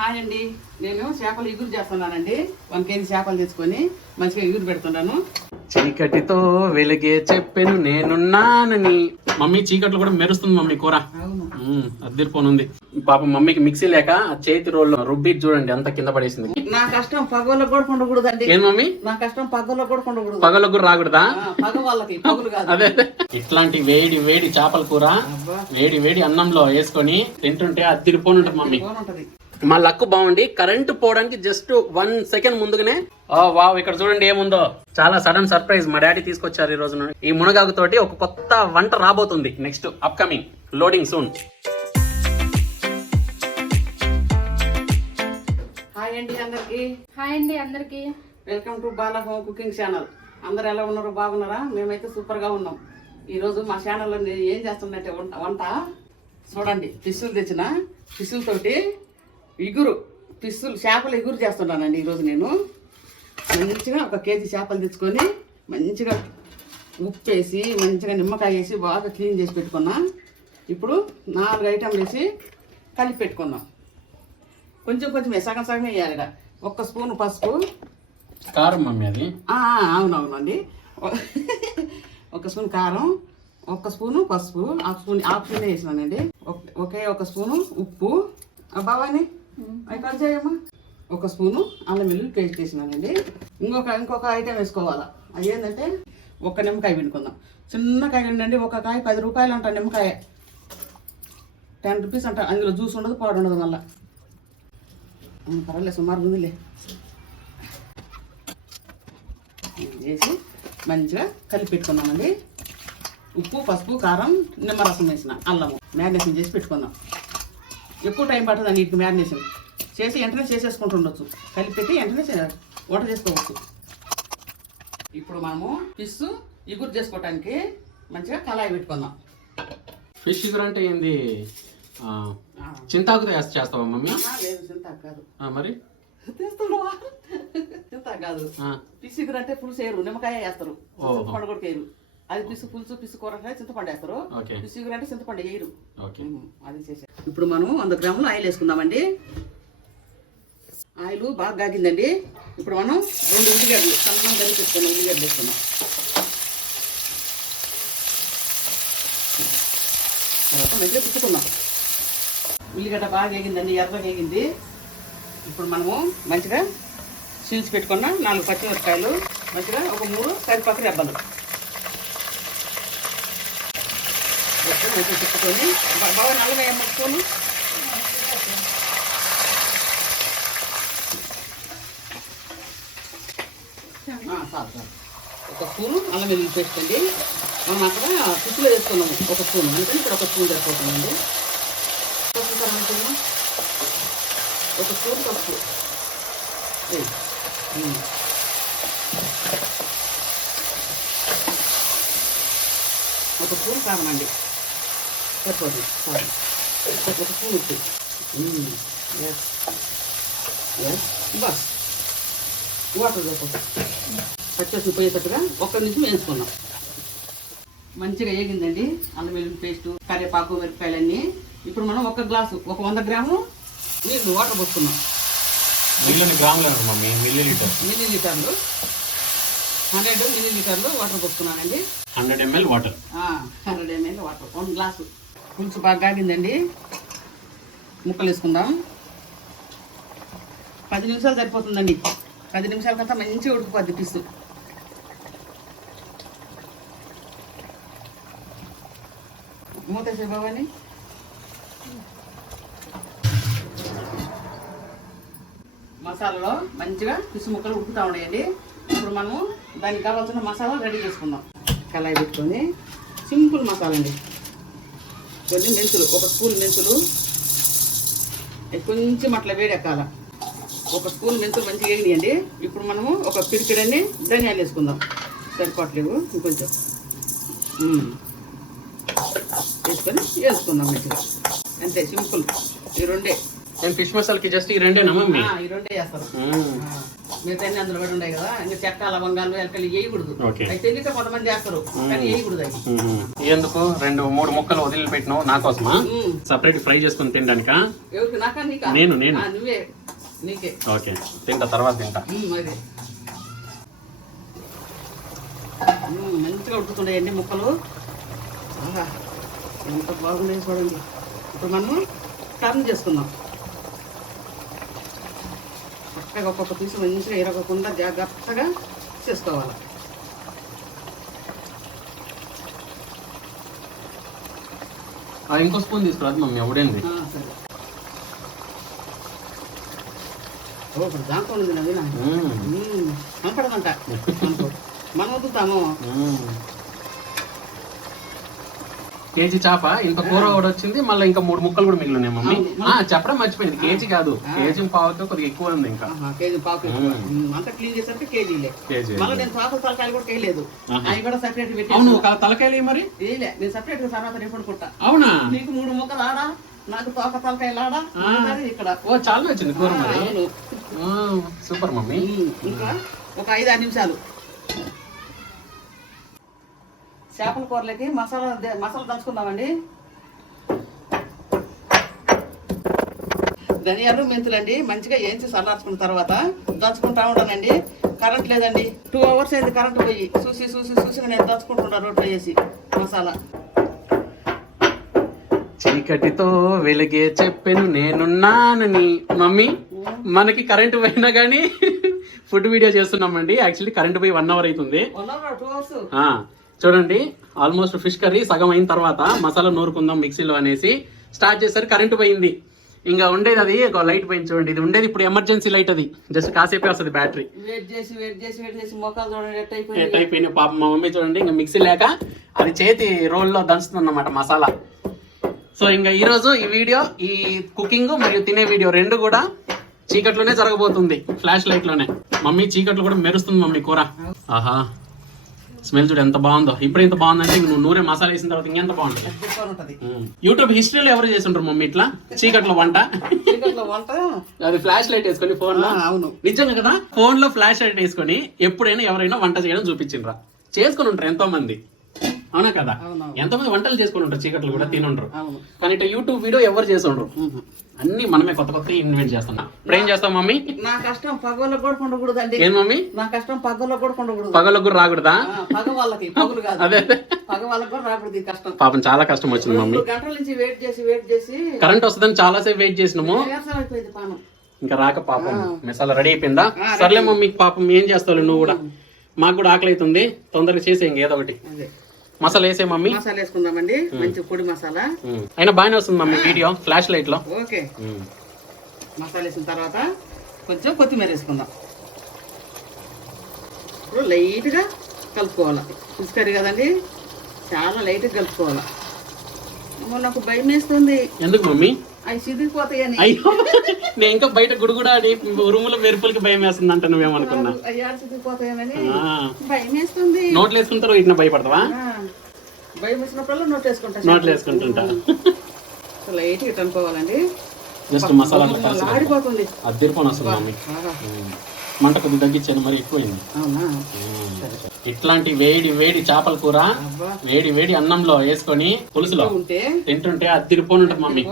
Hi అండి, నేను చేపలు ఎగురు చేస్తున్నానండి. 1 కేజీ చేపలు తెచ్చుకొని మంచిగా ఎగురు పెడుతున్నాను. చీకటితో వెలిగే చెప్పాను నేనున్నానని. మమ్మీ చీకట్లు కూడా మెరుస్తుంది మమ్మీ కూర. అద్దరిపోనుంది పాపం మమ్మీకి మిక్సీ లేక చేతి రోల్ రుబ్బి చూడండి అంత కింద పడేసింది. నా కష్టం పగోళ్ళ కూడా ఉండకూడదండి. ఏం మమ్మీ? నా కష్టం పగోళ్ళ కూడా ఉండకూడదు. పగలకు కూడా రాకూడదా? పగ వాళ్ళకి పగులు కాదు. అదే ఇట్లాంటి వేడి వేడి చేపల కూర వేడి వేడి అన్నంలో వేసుకొని తింటుంటే అద్దరిపోనుంటది మమ్మీ. మా లక్ బాగుండి కరెంటు పోవడానికి జస్ట్ 1 సెకండ్ ముందుగానే వావ్ ఇక్కడ చూడండి ఏముందో. చాలా సడన్ సర్ప్రైజ్ మా డాడీ తీసుకొచ్చారు ఈ రోజు. ఈ మునగాకు తోటి ఒక కొత్త వంట రాబోతుంది. Next upcoming loading soon. Hi అండి అందరికి. హాయ్ అండి అందరికి. Welcome to Bala home cooking channel. అందరు ఎలా ఉన్నారు? బాగున్నారా? మేమైతే సూపర్ గా ఉన్నాం. ఈ రోజు మా ఛానల్లో నేను ఏం చేస్తున్నట్టే వంట చూడండి. ఫిష్లు తెచ్చిన ఫిష్లతోటి చేపలు ఎగురు చేస్తున్నానండి. ఈరోజు నేను మంచిగా 1 కేజీ చేపలు తెచ్చుకొని మంచిగా ఉప్పు వేసి మంచిగా నిమ్మకాయ వేసి బాగా క్లీన్ చేసి పెట్టుకున్నా. ఇప్పుడు 4 ఐటెంలు వేసి కలిపి పెట్టుకుందాం. కొంచెం సగం సగం వేయాలి. 1 స్పూన్ పసుపు, కారం మమ్మీ అది. అవునవునండి. 1 స్పూన్ కారం, 1 స్పూను పసుపు, హాఫ్ స్పూన్ వేసినానండి. 1 స్పూను ఉప్పు. బాబాని అవి చేయమ్మా. 1 స్పూను అల్లం వెల్లుల్లి పేస్ట్ వేసినానండి. ఇంకొక ఐటెం వేసుకోవాలా. అది ఏంటంటే 1 నిమ్మకాయ పిండుకుందాం. చిన్న కాయ అండి. 1 కాయ 10 రూపాయలు అంట. నిమ్మకాయ 10 రూపీస్ అంట. అందులో జ్యూస్ ఉండదు, పౌడర్ ఉండదు. మళ్ళీ పర్వాలేదు, సుమారు ఉందిలే. వేసి మంచిగా కలిపి పెట్టుకున్నామండి. ఉప్పు, పసుపు, కారం, నిమ్మరసం వేసిన అల్లము మ్యారినేషన్ చేసి పెట్టుకుందాం. ఎక్కువ టైం పడుతుంది వీటికి మ్యారినేషన్ చేసి వెంటనే చేసేసుకుంటుండొచ్చు. కలిపి పెట్టి వెంటనే వంట చేసుకోవచ్చు. ఇప్పుడు మనము ఫిష్ ఎగురు చేసుకోవటానికి మంచిగా కళాయి పెట్టుకుందాం. ఫిష్ ఎగురు అంటే ఏంది? చింతాకుతో చేస్తావా మమ్మీ? లేదు, చింతాకు కాదు. మరి తీస్తున్నావా? చింతాకు కాదు. ఫిష్ ఎగురు అంటే పులుసు వేయరు, నిమ్మకాయ వేస్తారు. చింతపండు కూడా వేయరు. అది పులుసు కూర చింతపండు వేస్తారు. ఫిష్ ఎగురు అంటే చింతపండు వేయరు. అది చేసే. ఇప్పుడు మనం 100 గ్రాములు ఆయిల్ వేసుకుందామండి. ఆయిల్ బాగా కాగిందండి. ఇప్పుడు మనం 2 ఉల్లిగడ్డలు సన్నం కలిపి పెట్టుకున్నాం. ఉల్లిగడ్డలు వేసుకున్నాం. తర్వాత మంచిగా తిప్పుకున్నాం. ఉల్లిగడ్డ బాగా వేగిందండి, ఎర్రగా వేగింది. ఇప్పుడు మనము మంచిగా చీల్చి పెట్టుకున్న 4 పచ్చిమిరపకాయలు, మంచిగా ఒక 3 కరివేపాకు రెబ్బలు మంచిగా తిప్పుకొని బాగా నల్లగా స్పూను చాలు. 1 స్పూను అల్లం వెల్లుల్లి పేస్ట్ అండి. మనం అక్కడ పుట్టులో వేసుకున్నాము 1 స్పూన్. అందుకని ఇక్కడ 1 స్పూన్ సరిపోతుందండి. పసుపు కారం 1 స్పూన్ పసుపు. 1 స్పూన్ కారం అండి. సరిపోతుంది. 1 స్పూన్ ఉప్పు. బస్ వాటర్ సరిపోతుంది. పచ్చి పోయేటట్టుగా 1 నిమిషం వేసుకున్నాం. మంచిగా వేగిందండి అల్లం వెల్లుల్లి పేస్ట్, కరివేపాకు, మిరపకాయలన్నీ. ఇప్పుడు మనం 1 గ్లాసు 100 గ్రాము నీళ్ళు వాటర్ పోసుకున్నాం. మిల్లీలీటర్లు 100 మిల్లీలీటర్లు వాటర్ పోసుకున్నానండి. 100 ml water. 100 ml water. 1 glass. పులుసు బాగా కాగిందండి. ముక్కలు వేసుకుందాం. 10 నిమిషాలు సరిపోతుందండి. 10 నిమిషాల కంతా మంచిగా ఉడికిపోద్ది ఫిష్. మూతేసే బాబాని. మసాలాలో మంచిగా ఫిష్ ముక్కలు ఉడుకుతూ ఉన్నాయండి. ఇప్పుడు మనము దానికి కావాల్సిన మసాలా రెడీ చేసుకుందాం. కళాయి పెట్టుకొని సింపుల్ మసాలా అండి. కొన్ని మెంతులు, 1 స్పూన్ మెంతులు కొంచెం అట్లా వేడెక్కాల. 1 స్పూన్ మెంతులు మంచిగా వేయండి. ఇప్పుడు మనము 1 పిరికిడని ధనియాలు వేసుకుందాం. సరిపోట్లేవు, ఇంకొంచెం వేసుకొని వేసుకుందాం మంచిగా. అంతే, సింపుల్. ఈ 2 నేను ఫిష్ మసాలాకి జస్ట్ ఈ రెండేనా మమ్మీ? ఈ రెండే చేస్తారు. మిగతా అందులో కూడా ఉన్నాయి కదా, ఇంకా చెక్క లవంగాలు ఎలకలు వేయకూడదు. ఓకే. అయితే తెలియక కొంతమంది చేస్తారు కానీ వేయకూడదు అవి. ఎందుకు 2-3 ముక్కలు వదిలిపెట్టినావు నా కోసమా? సపరేట్ ఫ్రై చేసుకుని తినడానికా? ఎవరికి? నాకా నీకా? నేను నువ్వే, నీకే. ఓకే, తింటా, తర్వాత తింటా. అదే మంచిగా ఉడుకుతున్నాయండి ముక్కలు. ఎంత బాగున్నాయి చూడండి. ఇప్పుడు మనం టర్న్ చేసుకుందాం. చక్కగా ఒక్కొక్క పీసు మంచిగా ఇరగకుండా జాగ్రత్తగా చేసుకోవాలి. ఇంకో స్పూన్ తీసుకురాదు మమ్మీ, ఎవడేంది? సరే. ఇప్పుడు దాంట్లో ఉంది నది కనపడదంట. మనం వదులుతాము. కేజీ చేప ఇంత కూర కూడా వచ్చింది, మళ్ళీ ఇంకా 3 ముక్కలు కూడా మిగిలినాయి మమ్మీ. చెప్పడం మర్చిపోయింది, కేజీ కాదు, కేజీ పావుతో కొద్దిగా ఎక్కువ ఉంది. ఇంకా కేజీ పావు అంతా క్లీన్ చేసరికి కేజీలే. మళ్ళీ నేను పాప తలకాయలు కూడా వేయలేదు, అవి కూడా సపరేట్ పెట్టి. అవును, తలకాయలు మరి వేయలే, నేను సపరేట్ గా తర్వాత రేపు కుట్టా. అవునా? నీకు 3 ముక్కలు ఆడా, నాకు తోక తలకాయలు ఆడా ఇక్కడ. ఓ చాలా వచ్చింది కూర మరి. Super mummy. ఇంకా ఒక 5-6 నిమిషాలు. చేపల కూరలకి మసాలా దంచుకుందామండి. ధనియాలు మెంతులు అండి మంచిగా ఏంచి చల్లార్చుకున్న తర్వాత దంచుకుంటా ఉంటానండి. కరెంట్ లేదండి, 2 hours అయింది కరెంట్ పోయి. చూసి నేను దంచుకుంటున్నా రోట్లో వేసి మసాలా. చీకటితో వెలిగే చెప్పాను నేనున్నానని. మమ్మీ మనకి కరెంటు పోయినా కానీ ఫుడ్ వీడియో చేస్తున్నామండి. యాక్చువల్లీ కరెంట్ పోయి 1 hour అవుతుంది. 2 hours. చూడండి, ఆల్మోస్ట్ ఫిష్ కర్రీ సగం అయిన తర్వాత మసాలా నూరుకుందాం మిక్సీలో అనేసి స్టార్ట్ చేశారు. కరెంటు పోయింది, ఇంకా ఉండేది అది ఒక లైట్ పోయింది. చూడండి, ఇది ఉండేది ఇప్పుడు ఎమర్జెన్సీ లైట్. అది జస్ట్ కాసేపే వస్తుంది బ్యాటరీ. వెయిట్ చేసి మొక్కలు చూడండి ఎట్ అయిపోయినాయి. పాప మా మమ్మీ చూడండి, ఇంకా మిక్సీ లేక అది చేతి రోల్లో దంచుతుంది అన్నమాట మసాలా. సో ఇంకా ఈరోజు ఈ వీడియో, ఈ కుకింగ్ మరియు తినే వీడియో 2 కూడా చీకట్లోనే జరగబోతుంది, ఫ్లాష్ లైట్ లోనే. మమ్మీ చీకట్లో కూడా మెరుస్తుంది మమ్మీ కూర. ఆహా, స్మెల్ చూడు ఎంత బాగుందో. ఇప్పుడు ఎంత బాగుందంటే నువ్వు నూరే మసాలా వేసిన తర్వాత ఇంకెంత బాగుంటుంది. యూట్యూబ్ హిస్టరీలో ఎవరు చేసి ఉంటారు మమ్మీ ఇట్లా చీకట్లో వంట? అది ఫ్లాష్ లైట్ వేసుకొని ఫోన్ లో. అవును, నిజంగా కదా, ఫోన్ లో ఫ్లాష్ లైట్ వేసుకొని ఎప్పుడైనా ఎవరైనా వంట చేయడం చూపించిండ్రా? చేసుకుని ఉంటారు ఎంతో మంది, అవునా కదా? ఎంతమంది వంటలు చేసుకుని ఉంటారు చీకట్లు కూడా తినుండ్రు. కానీ ఇట్లా యూట్యూబ్ వీడియో ఎవరు చేసి ఉండరు. అన్ని మనమే కొత్త ఇన్వెంట్ చేస్తున్నాం. ఇప్పుడు ఏం చేస్తాం మమ్మీ? నా కష్టం పగలకు కూడా ఉండకూడదండి. ఏం మమ్మీ? నా కష్టం పగలకు కూడా ఉండకూడదు. పగలకు కూడా రాకూడదా? పగ వాళ్ళకి, పగులు కాదు. అదే పగ వాళ్ళకి కూడా రాకూడదు. కష్టం పాపం, చాలా కష్టం వచ్చింది మమ్మీ. 2 గంటల నుంచి వెయిట్ చేసి కరెంట్ వస్తుందని చాలా సేపు వెయిట్ చేసినాము, ఇంకా రాక పాపం. మసాలా రెడీ అయిపోయిందా? సర్లే మమ్మీ, పాపం ఏం చేస్తావు నువ్వు కూడా. మాకు కూడా ఆకలి అవుతుంది, తొందరగా చేసే ఇంకేదో ఒకటి. మసాలా వేసే మమ్మీ. మసాలా వేసుకుందామండి, మంచి పొడి మసాలా. అయినా బాగానే వస్తుంది మమ్మీ వీడియో ఫ్లాష్ లైట్ లో. ఓకే, మసాలా వేసిన తర్వాత కొంచెం కొత్తిమీర వేసుకుందాం. ఇప్పుడు లైట్ గా కలుపుకోవాలి. ఫిష్ కర్రీ కదండి, చాలా లైట్ గా కలుపుకోవాలి. నాకు భయం వేస్తుంది. ఎందుకు మమ్మీ? అవి చిదిగిపోతాయని. అయ్యో, నేను ఇంకా బయట గుడుగుడా ఉరుముల మెరుపులకి భయం వేస్తుంది అంట. నువ్వేమనుకున్నా? చిదిగిపోతాయని భయం వేస్తుంది. నోట్లు వేసుకుంటారు, ఇట్లా భయపడతావా? భయం వేసినప్పుడు నోట్లు వేసుకుంటుంటా. లైట్ గా కలుపుకోవాలండి. జస్ట్ మసాలా ఆడిపోతుంది, అద్దరిపోను అసలు మమ్మీ. మంట కొద్దిగా తగ్గించాను, మరి ఎక్కువైంది. ఇట్లాంటి వేడి చేపల కూర వేడి అన్నంలో వేసుకొని పులుసులో తింటుంటే అద్దరిపోను ఉంటుంది మమ్మీ.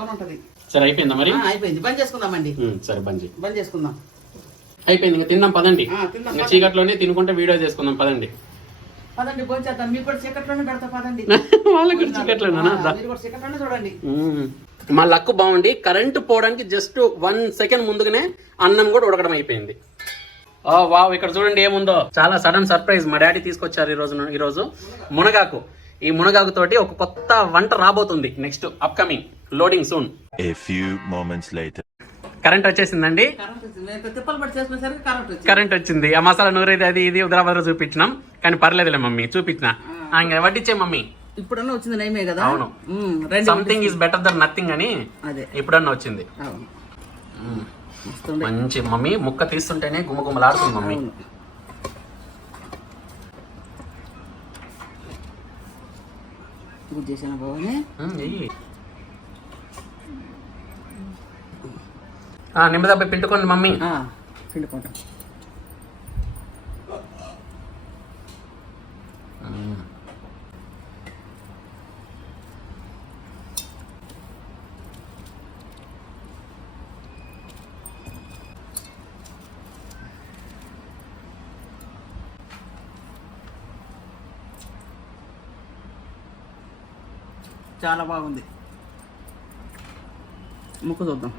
సరే అయిపోయిందా మరి? అయిపోయింది, బంద్ చేసుకుందామండి. సరే బంద్ చేసుకుందాం. అయిపోయింది, ఇంకా తిందాం పదండి. చీకట్లోనే తినుకుంటే వీడియో చేసుకుందాం పదండి. భోంచేద్దాం. మీకు కూడా చీకట్లోనే పెడతా పదండి. వాళ్ళకి కూడా చీకట్లోనే చూడండి. మా లక్ బాగుండి కరెంటు పోవడానికి జస్ట్ 1 second ముందుగానే అన్నం కూడా ఉడకడం అయిపోయింది. వావ్, ఇక్కడ చూడండి ఏముందో. చాలా సడన్ సర్ప్రైజ్ మా డాడీ తీసుకొచ్చారు ఈరోజు మునగాకు. ఈ మునగాకు తోటి ఒక కొత్త వంట రాబోతుంది. Next upcoming loading soon. Current వచ్చేసిందండి. కరెంట్ వచ్చింది. ఆ మసాలా నూరేది అది ఇది హైదరాబాద్ చూపించినాం, కానీ పర్లేదులే మమ్మీ, చూపించిన ఇంకా వడ్డిచ్చే మమ్మీ. ఇప్పుడన్నా వచ్చింది నయమే కదా. అవును, something is better than nothing అని ఇప్పుడన్నా వచ్చింది. మంచి మమ్మీ, ముక్క తీస్తుంటేనే గుమ్మగుమ్మలాడుతుంది మమ్మీ. నిమ్మదబ్బ పిండుకోండి మమ్మీ. పిండుకుంటాం. చాలా బాగుంది. ముక్కు చూద్దాం.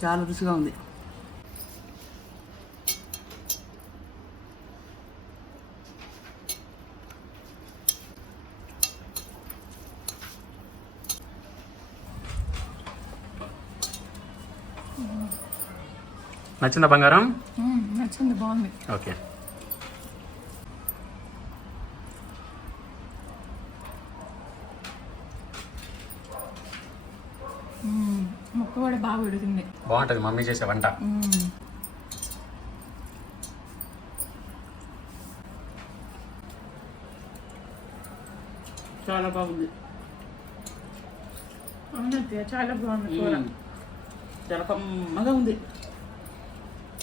చాలా రుచిగా ఉంది. నచ్చిందా బంగారం? నచ్చింది, బాగుంది. ఓకే. ముక్క కూడా బాగా ఉడికింది. బాగుంటుంది మమ్మీ చేసే వంట. చాలా బాగుంది. అవునత్తయ్య, చాలా బాగుంది కూర. చాలా కమ్మగా ఉంది.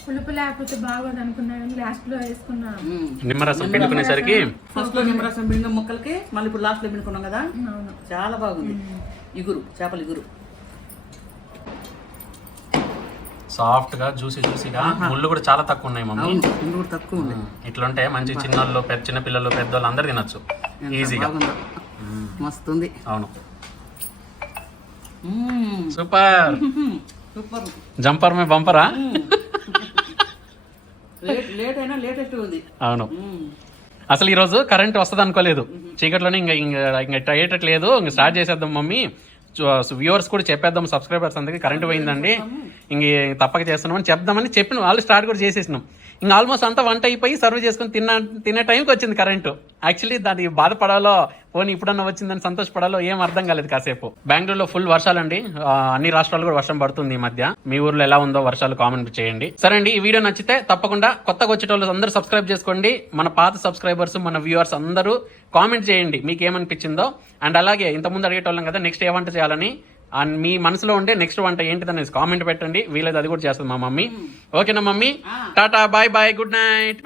పులుపు లేకపోతే బాగోదు అనుకున్నా కానీ లాస్ట్ లో వేసుకున్నా. నిమ్మరసం పిండుకునేసరికి ఫస్ట్ లో నిమ్మరసం పిండిన ముక్కలకి మళ్ళీ ఇప్పుడు లాస్ట్ లో పిండుకున్నాం కదా. అవును, చాలా బాగుంది. ఇగురు, చేపల ఇగురు సాఫ్ట్ గా జ్యూసీగా, ముళ్ళు కూడా చాలా తక్కువ ఉన్నాయి మమ్మీ. ముళ్ళు కూడా తక్కువ ఉంది. ఇట్లుంటే మంచి చిన్నోళ్ళు చిన్న పిల్లలు పెద్దోళ్ళు అందరు తినొచ్చు ఈజీగా. మస్తుంది. అవును, సూపర్. సూపర్. జంపర్ మే బంపరా. లేట్ అయినా లేటెస్ట్ ఉంది. అవును, అసలు ఈ రోజు కరెంట్ వస్తుంది అనుకోలేదు. చీకట్లోనే ఇంకా అయ్యేటట్లేదు, ఇంకా స్టార్ట్ చేసేద్దాం మమ్మీ, వ్యూవర్స్ కూడా చెప్పేద్దాం, సబ్స్క్రైబర్స్ అందరికి కరెంట్ పోయిందండి, ఇంక తప్పక చేస్తున్నామని చెప్దామని చెప్పిన వాళ్ళు స్టార్ట్ కూడా చేసేసినాం. ఇంకా ఆల్మోస్ట్ అంతా వంట అయిపోయి సర్వ్ చేసుకుని తినే టైంకి వచ్చింది కరెంటు. యాక్చువల్లీ దాన్ని బాధపడాలో పోనీ ఇప్పుడన్నా వచ్చిందని సంతోషపడాలో ఏం అర్థం కాలేదు కాసేపు. బెంగళూరులో ఫుల్ వర్షాలండి, అన్ని రాష్ట్రాలు కూడా వర్షం పడుతుంది ఈ మధ్య. మీ ఊర్లో ఎలా ఉందో వర్షాలు కామెంట్ చేయండి. సరే అండి, ఈ వీడియో నచ్చితే తప్పకుండా కొత్తగా వచ్చేటోళ్ళు అందరూ సబ్స్క్రైబ్ చేసుకోండి. మన పాత సబ్స్క్రైబర్స్, మన వ్యూవర్స్ అందరూ కామెంట్ చేయండి మీకు ఏమనిపించిందో. అండ్ అలాగే ఇంతకుముందు అడిగేటోళ్ళం కదా నెక్స్ట్ ఏ వంట చేయాలని, అండ్ మీ మనసులో ఉండే నెక్స్ట్ వంట ఏంటిదనేసి కామెంట్ పెట్టండి. వీలైతే అది కూడా చేస్తుంది మా మమ్మీ. ఓకేనా mummy? Tata, bye bye, good night.